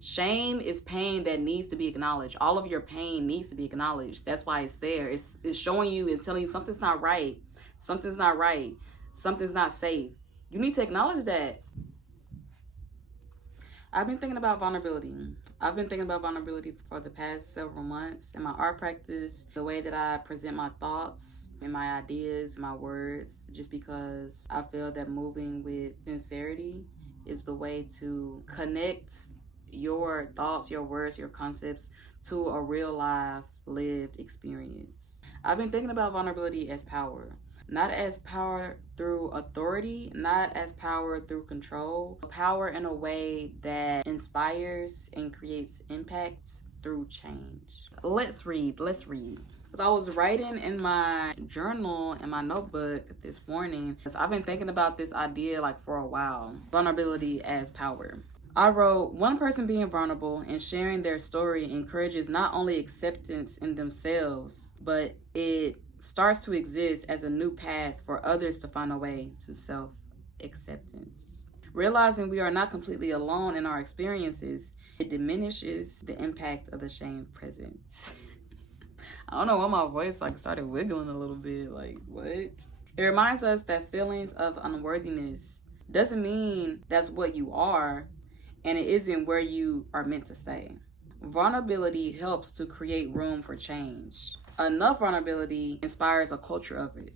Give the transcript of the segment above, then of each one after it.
Shame is pain that needs to be acknowledged. All of your pain needs to be acknowledged. That's why it's there. It's showing you and telling you something's not right. Something's not right. Something's not safe. You need to acknowledge that. I've been thinking about vulnerability. I've been thinking about vulnerability for the past several months in my art practice, the way that I present my thoughts and my ideas, my words, just because I feel that moving with sincerity is the way to connect your thoughts, your words, your concepts to a real life lived experience. I've been thinking about vulnerability as power. Not as power through authority, not as power through control. Power in a way that inspires and creates impact through change. Let's read. Because I was writing in my journal, in my notebook this morning. I've been thinking about this idea like for a while. Vulnerability as power. I wrote, one person being vulnerable and sharing their story encourages not only acceptance in themselves, but it starts to exist as a new path for others to find a way to self-acceptance. Realizing we are not completely alone in our experiences, it diminishes the impact of the shame present. I don't know why my voice started wiggling a little bit, what? It reminds us that feelings of unworthiness doesn't mean that's what you are, and it isn't where you are meant to stay. Vulnerability helps to create room for change. Enough vulnerability inspires a culture of it.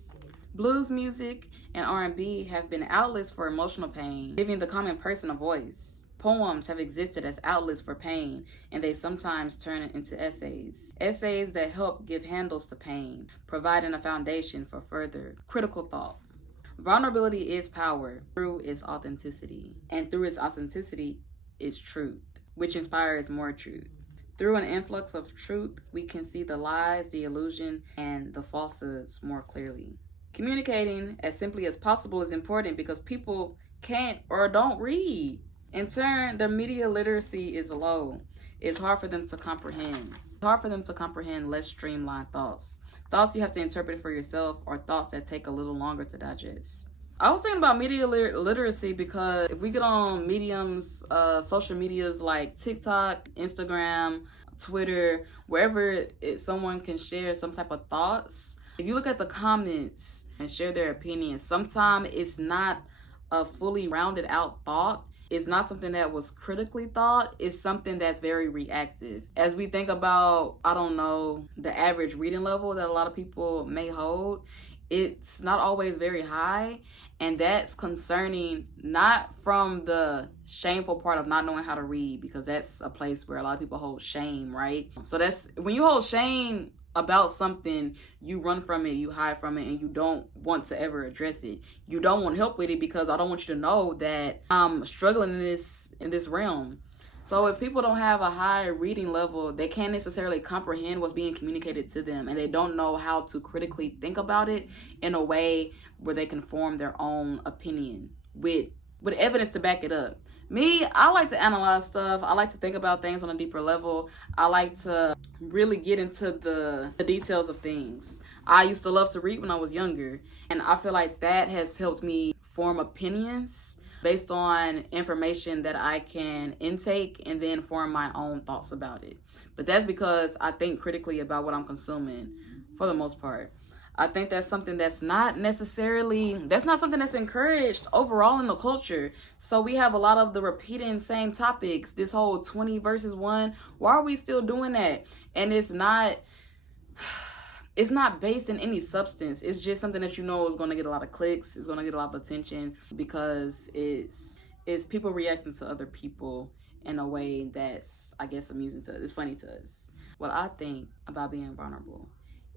Blues music and R&B have been outlets for emotional pain, giving the common person a voice. Poems have existed as outlets for pain, and they sometimes turn into essays. Essays that help give handles to pain, providing a foundation for further critical thought. Vulnerability is power through its authenticity, and through its authenticity is truth, which inspires more truth. Through an influx of truth, we can see the lies, the illusion, and the falsehoods more clearly. Communicating as simply as possible is important because people can't or don't read. In turn, their media literacy is low. It's hard for them to comprehend. It's hard for them to comprehend less streamlined thoughts. Thoughts you have to interpret for yourself, or thoughts that take a little longer to digest. I was thinking about media literacy because if we get on mediums, social medias like TikTok, Instagram, Twitter, wherever someone can share some type of thoughts, if you look at the comments and share their opinions, sometimes it's not a fully rounded out thought. It's not something that was critically thought. It's something that's very reactive. As we think about, the average reading level that a lot of people may hold, it's not always very high, and that's concerning, not from the shameful part of not knowing how to read, because that's a place where a lot of people hold shame, right? So that's when you hold shame about something, you run from it, you hide from it, and you don't want to ever address it. You don't want help with it because I don't want you to know that I'm struggling in this realm. So if people don't have a high reading level, they can't necessarily comprehend what's being communicated to them, and they don't know how to critically think about it in a way where they can form their own opinion with evidence to back it up. Me, I like to analyze stuff. I like to think about things on a deeper level. I like to really get into the details of things. I used to love to read when I was younger, and I feel like that has helped me form opinions based on information that I can intake and then form my own thoughts about it. But that's because I think critically about what I'm consuming for the most part. I think that's something that's not something that's encouraged overall in the culture. So we have a lot of the repeating same topics, this whole 20 versus 1. Why are we still doing that? And it's not based in any substance. It's just something that is going to get a lot of clicks. It's going to get a lot of attention because it's people reacting to other people in a way that's, I guess, amusing to us. It's funny to us. What I think about being vulnerable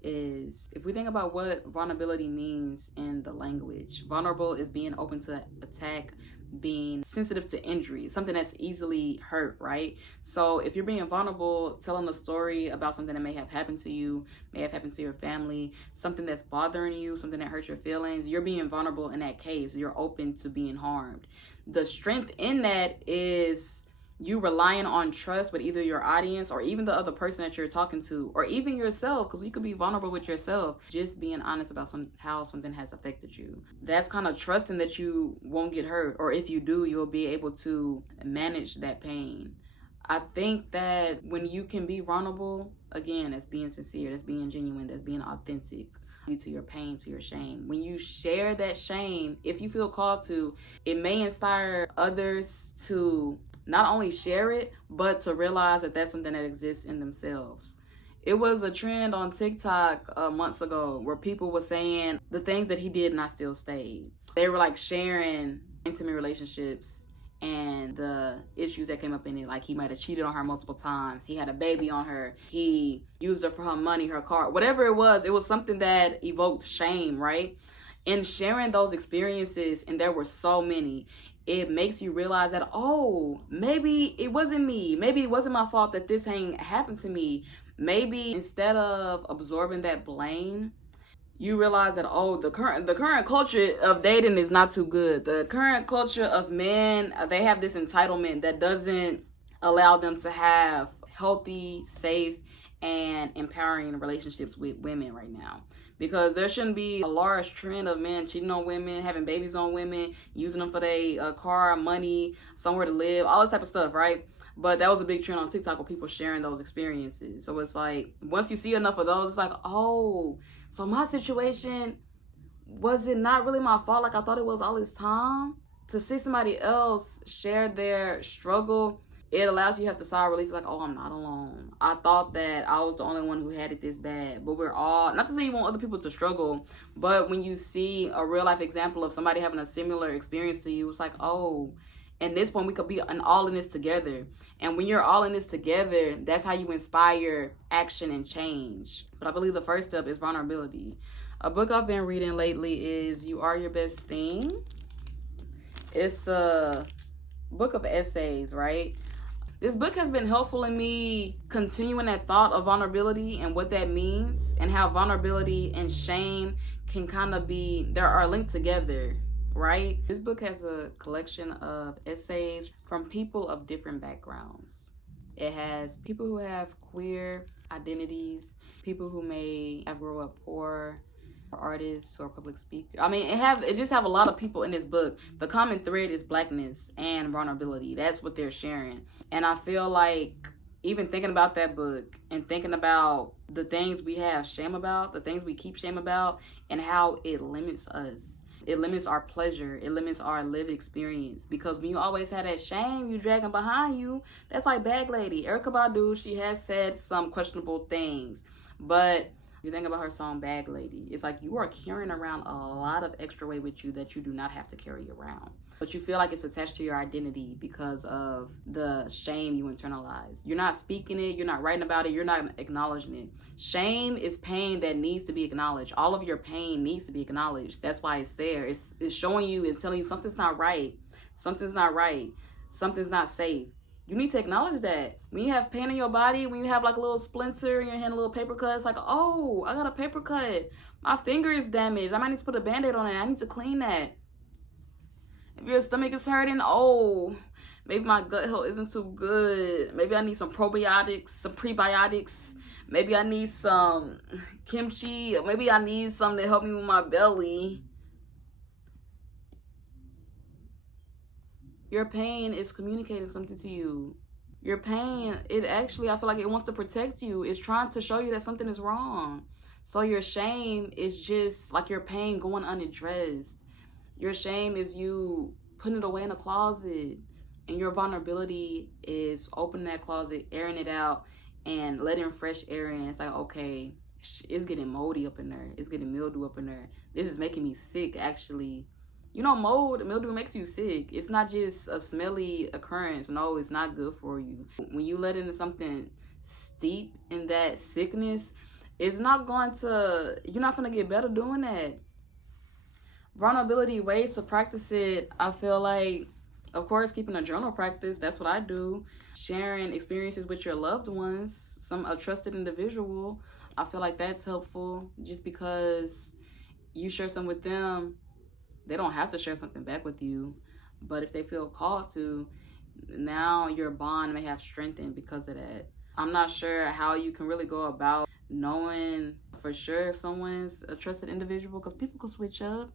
is, if we think about what vulnerability means in the language, vulnerable is being open to attack, being sensitive to injury, something that's easily hurt, right? So if you're being vulnerable, telling a story about something that may have happened to you, may have happened to your family, something that's bothering you, something that hurts your feelings, you're being vulnerable in that case. You're open to being harmed. The strength in that is you relying on trust with either your audience or even the other person that you're talking to, or even yourself, because you could be vulnerable with yourself, just being honest about how something has affected you. That's kind of trusting that you won't get hurt, or if you do, you'll be able to manage that pain. I think that when you can be vulnerable, again, that's being sincere, that's being genuine, that's being authentic to your pain, to your shame. When you share that shame, if you feel called to, it may inspire others to not only share it, but to realize that that's something that exists in themselves. It was a trend on TikTok months ago where people were saying the things that he did and I still stayed. They were like sharing intimate relationships and the issues that came up in it. Like he might have cheated on her multiple times. He had a baby on her. He used her for her money, her car, whatever it was something that evoked shame, right? And sharing those experiences, and there were so many, it makes you realize that, oh, maybe it wasn't me. Maybe it wasn't my fault that this ain't happened to me. Maybe instead of absorbing that blame, you realize that, oh, the current culture of dating is not too good. The current culture of men, they have this entitlement that doesn't allow them to have healthy, safe, and empowering relationships with women right now. Because there shouldn't be a large trend of men cheating on women, having babies on women, using them for their car, money, somewhere to live, all this type of stuff, right? But that was a big trend on TikTok with people sharing those experiences. So it's like, once you see enough of those, it's like, oh, so my situation, was it not really my fault like I thought it was all this time? To see somebody else share their struggle, it allows you to have the sigh of relief. It's like, oh, I'm not alone. I thought that I was the only one who had it this bad. But we're all, not to say you want other people to struggle, but when you see a real life example of somebody having a similar experience to you, it's like, oh, and this point we could be all in this together. And when you're all in this together, that's how you inspire action and change. But I believe the first step is vulnerability. A book I've been reading lately is You Are Your Best Thing. It's a book of essays, right? This book has been helpful in me continuing that thought of vulnerability and what that means, and how vulnerability and shame can kind of be, they are linked together, right? This book has a collection of essays from people of different backgrounds. It has people who have queer identities, people who may have grown up poor, artists or public speakers. I mean, it just have a lot of people in this book. The common thread is blackness and vulnerability. That's what they're sharing. And I feel like even thinking about that book and thinking about the things we have shame about, the things we keep shame about, and how it limits us. It limits our pleasure. It limits our lived experience. Because when you always have that shame you dragging behind you, that's like Bag Lady. Erykah Badu, she has said some questionable things. But you think about her song Bag Lady, it's like you are carrying around a lot of extra weight with you that you do not have to carry around. But you feel like it's attached to your identity because of the shame you internalize. You're not speaking it, you're not writing about it, you're not acknowledging it. Shame is pain that needs to be acknowledged. All of your pain needs to be acknowledged. That's why it's there. It's showing you and telling you something's not right. Something's not right. Something's not safe. You need to acknowledge that. When you have pain in your body, when you have like a little splinter in your hand, a little paper cut, it's like, oh, I got a paper cut. My finger is damaged. I might need to put a Band-Aid on it. I need to clean that. If your stomach is hurting, oh, maybe my gut health isn't too good. Maybe I need some probiotics, some prebiotics. Maybe I need some kimchi. Maybe I need something to help me with my belly. Your pain is communicating something to you. Your pain, it actually, I feel like it wants to protect you. It's trying to show you that something is wrong. So your shame is just like your pain going unaddressed. Your shame is you putting it away in a closet. And your vulnerability is opening that closet, airing it out, and letting fresh air in. It's like, okay, it's getting moldy up in there. It's getting mildew up in there. This is making me sick, actually. You know, mildew makes you sick. It's not just a smelly occurrence. No, it's not good for you. When you let into something steep in that sickness, it's not going to, you're not going to get better doing that. Vulnerability, ways to practice it, I feel like, of course, keeping a journal practice, that's what I do. Sharing experiences with your loved ones, a trusted individual, I feel like that's helpful just because you share some with them. They don't have to share something back with you, but if they feel called to, now your bond may have strengthened because of that. I'm not sure how you can really go about knowing for sure if someone's a trusted individual, because people can switch up.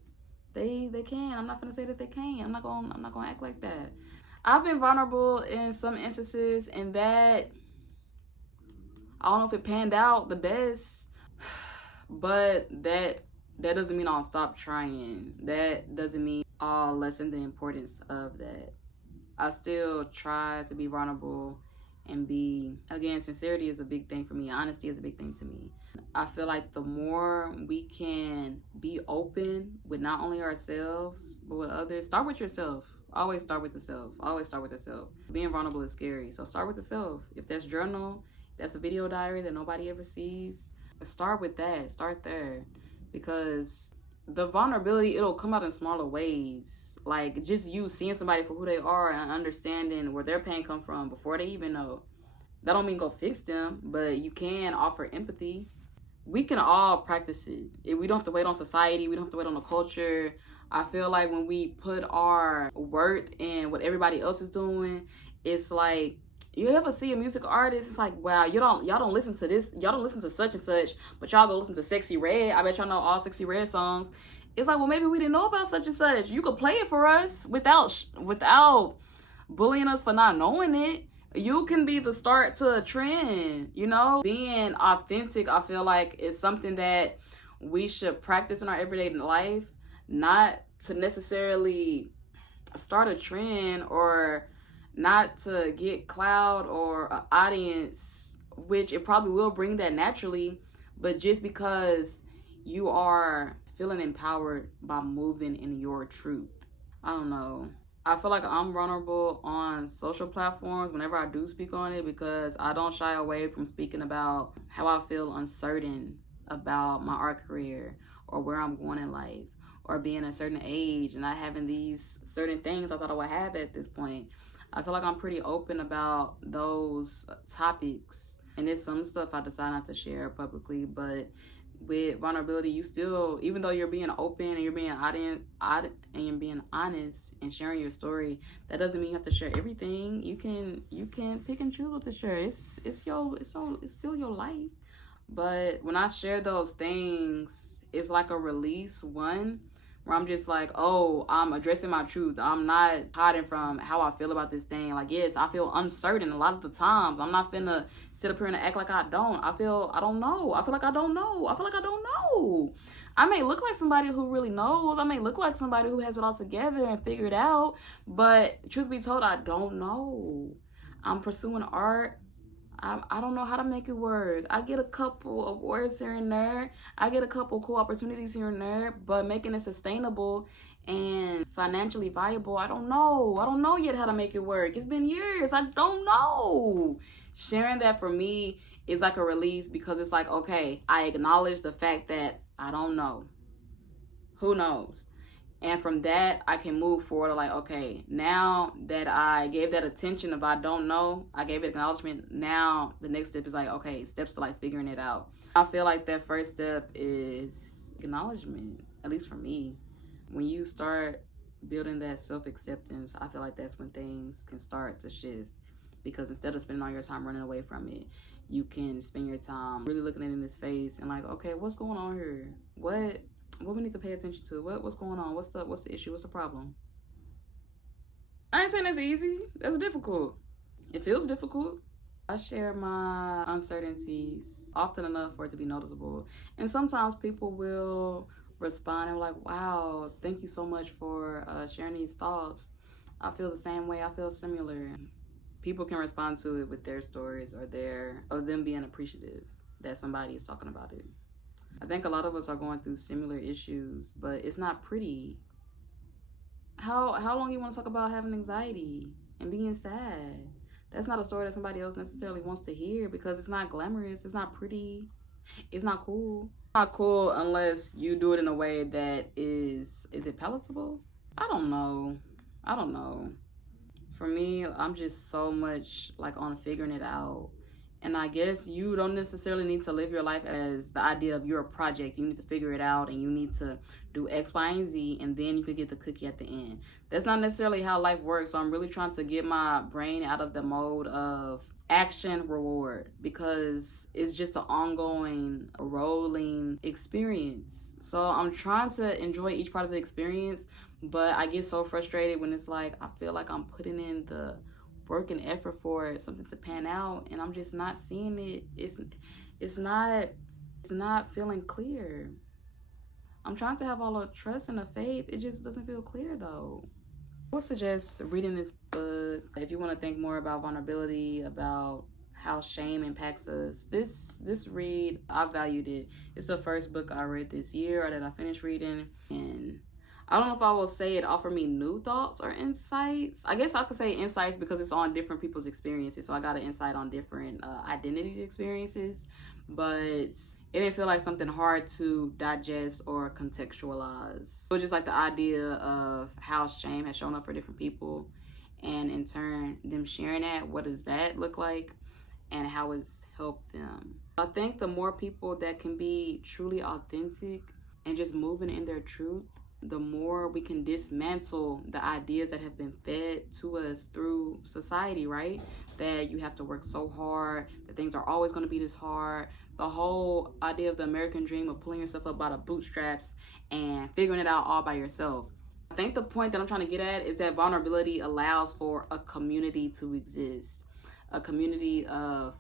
They can. I'm not gonna say that they can't. I'm not gonna act like that. I've been vulnerable in some instances, and that, I don't know if it panned out the best, but that doesn't mean I'll stop trying. That doesn't mean I'll lessen the importance of that. I still try to be vulnerable and be, again, sincerity is a big thing for me. Honesty is a big thing to me. I feel like the more we can be open with not only ourselves, but with others, start with yourself. Always start with the self. Always start with the self. Being vulnerable is scary. So start with the self. If that's journal, that's a video diary that nobody ever sees, start with that. Start there. Because the vulnerability, it'll come out in smaller ways. Like just you seeing somebody for who they are and understanding where their pain come from before they even know. That don't mean go fix them, but you can offer empathy. We can all practice it. We don't have to wait on society. We don't have to wait on the culture. I feel like when we put our worth in what everybody else is doing, it's like, you ever see a music artist? It's like, wow, y'all don't listen to this, y'all don't listen to such and such, but y'all go listen to Sexy Red. I bet y'all know all Sexy Red songs. It's like, well, maybe we didn't know about such and such. You could play it for us without bullying us for not knowing it. You can be the start to a trend, you know? Being authentic, I feel like, is something that we should practice in our everyday life, not to necessarily start a trend or not to get clout or an audience, which it probably will bring that naturally, but just because you are feeling empowered by moving in your truth. I don't know. I feel like I'm vulnerable on social platforms whenever I do speak on it, because I don't shy away from speaking about how I feel uncertain about my art career or where I'm going in life or being a certain age and not having these certain things I thought I would have at this point. I feel like I'm pretty open about those topics, and there's some stuff I decide not to share publicly, but with vulnerability, you still, even though you're being open and you're being honest and sharing your story, that doesn't mean you have to share everything. You can pick and choose what to share. It's still your life. But when I share those things, it's like a release one, where I'm just like, oh, I'm addressing my truth. I'm not hiding from how I feel about this thing. Like, yes, I feel uncertain a lot of the times. I'm not finna sit up here and act like I don't. I don't know. I feel like I don't know. I feel like I don't know. I may look like somebody who really knows. I may look like somebody who has it all together and figured out. But truth be told, I don't know. I'm pursuing art. I don't know how to make it work. I get a couple of words here and there. I get a couple cool opportunities here and there, but making it sustainable and financially viable, I don't know. I don't know yet how to make it work. It's been years. I don't know. Sharing that for me is like a release, because it's like, okay, I acknowledge the fact that I don't know. Who knows? And from that, I can move forward. Like, okay, now that I gave that attention, if I don't know, I gave it acknowledgement. Now the next step is like, okay, steps to like figuring it out. I feel like that first step is acknowledgement, at least for me. When you start building that self-acceptance, I feel like that's when things can start to shift. Because instead of spending all your time running away from it, you can spend your time really looking it in its face and like, okay, what's going on here? What we need to pay attention to? What's going on? What's the issue? What's the problem? I ain't saying that's easy. That's difficult. It feels difficult. I share my uncertainties often enough for it to be noticeable. And sometimes people will respond and like, wow, thank you so much for sharing these thoughts. I feel the same way. I feel similar. People can respond to it with their stories or them being appreciative that somebody is talking about it. I think a lot of us are going through similar issues, but it's not pretty. How long you want to talk about having anxiety and being sad? That's not a story that somebody else necessarily wants to hear, because it's not glamorous, it's not pretty, it's not cool. It's not cool unless you do it in a way that is it palatable? I don't know. For me, I'm just so much like on figuring it out. And I guess you don't necessarily need to live your life as the idea of you're a project. You need to figure it out and you need to do X, Y, and Z, and then you could get the cookie at the end. That's not necessarily how life works. So I'm really trying to get my brain out of the mode of action reward, because it's just an ongoing rolling experience. So I'm trying to enjoy each part of the experience, but I get so frustrated when it's like I feel like I'm putting in the work and effort for something to pan out and I'm just not seeing it. It's not feeling clear. I'm trying to have all the trust and the faith. It just doesn't feel clear though. I would suggest reading this book if you want to think more about vulnerability, about how shame impacts us. This read, I valued it. It's the first book I read this year or that I finished reading, and I don't know if I will say it offered me new thoughts or insights. I guess I could say insights because it's on different people's experiences. So I got an insight on different identities experiences, but it didn't feel like something hard to digest or contextualize. It was just like the idea of how shame has shown up for different people, and in turn, them sharing that, what does that look like, and how it's helped them. I think the more people that can be truly authentic and just moving in their truth, the more we can dismantle the ideas that have been fed to us through society, right? That you have to work so hard, that things are always going to be this hard. The whole idea of the American dream of pulling yourself up by the bootstraps and figuring it out all by yourself. I think the point that I'm trying to get at is that vulnerability allows for a community to exist, a community of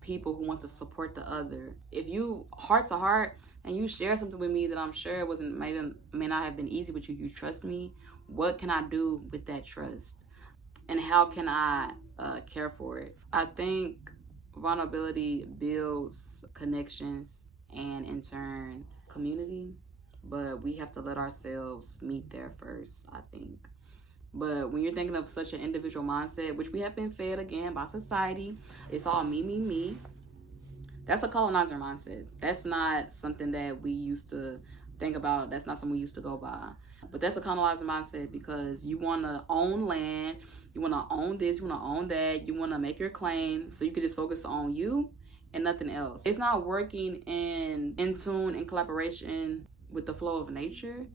people who want to support the other. If you heart to heart and you share something with me that I'm sure it may not have been easy with you, you trust me, what can I do with that trust? And how can I care for it? I think vulnerability builds connections and in turn community, but we have to let ourselves meet there first, I think. But when you're thinking of such an individual mindset, which we have been fed again by society, it's all me, me, me. That's a colonizer mindset. That's not something that we used to think about. That's not something we used to go by. But that's a colonizer mindset because you want to own land. You want to own this. You want to own that. You want to make your claim so you can just focus on you and nothing else. It's not working in tune, in collaboration with the flow of nature,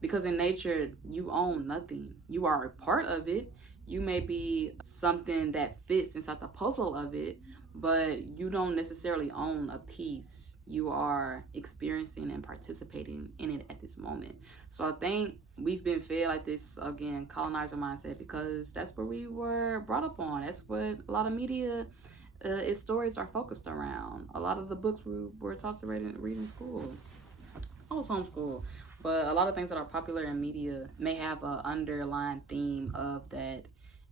because in nature, you own nothing. You are a part of it. You may be something that fits inside the puzzle of it, but you don't necessarily own a piece. You are experiencing and participating in it at this moment. So I think we've been fed like this, again, colonizer mindset, because that's where we were brought up on. That's what a lot of media, its stories are focused around. A lot of the books we were taught to read in school. I was homeschooled. But a lot of things that are popular in media may have an underlying theme of that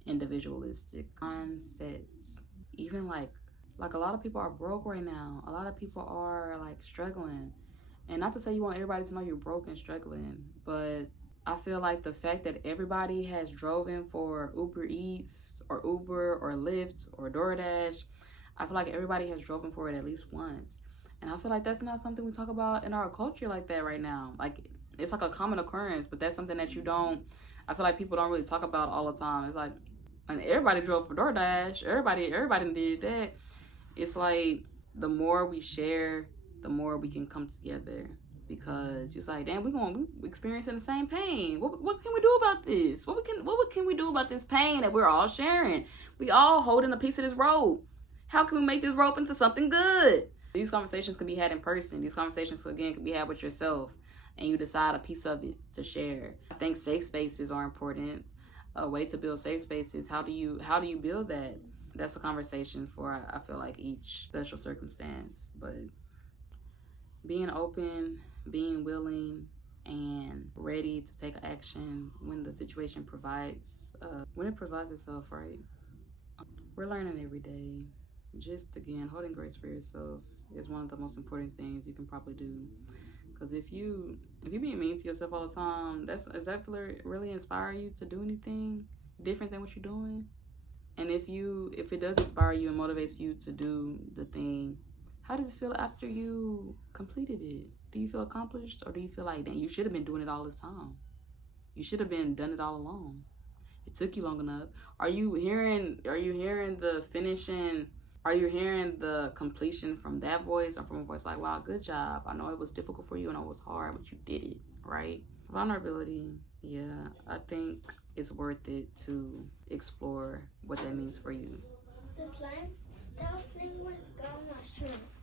individualistic mindset. Even like a lot of people are broke right now. A lot of people are like struggling. And not to say you want everybody to know you're broke and struggling, but I feel like the fact that everybody has driven for Uber Eats or Uber or Lyft or DoorDash, I feel like everybody has driven for it at least once. And I feel like that's not something we talk about in our culture like that right now. Like, it's like a common occurrence, but that's something that I feel like people don't really talk about all the time. It's like, and everybody drove for DoorDash. Everybody did that. It's like the more we share, the more we can come together, because it's like, damn, we experiencing the same pain. What can we do about this? What can we do about this pain that we're all sharing? We all holding a piece of this rope. How can we make this rope into something good? These conversations can be had in person. These conversations, again, can be had with yourself, and you decide a piece of it to share. I think safe spaces are important. A way to build safe spaces. How do you build that? That's a conversation for, I feel like, each special circumstance. But being open, being willing, and ready to take action when the situation provides itself, right? We're learning every day. Just, again, holding grace for yourself is one of the most important things you can probably do. Because if you being mean to yourself all the time, does that really inspire you to do anything different than what you're doing? And if it does inspire you and motivates you to do the thing, how does it feel after you completed it? Do you feel accomplished, or do you feel like, dang, you should have been doing it all this time? You should have done it all along. It took you long enough. Are you hearing the finishing? Are you hearing the completion from that voice, or from a voice like, wow, good job. I know it was difficult for you and it was hard, but you did it, right? Vulnerability, yeah, I think it's worth it to explore what that means for you. This line? That thing with gum mushroom.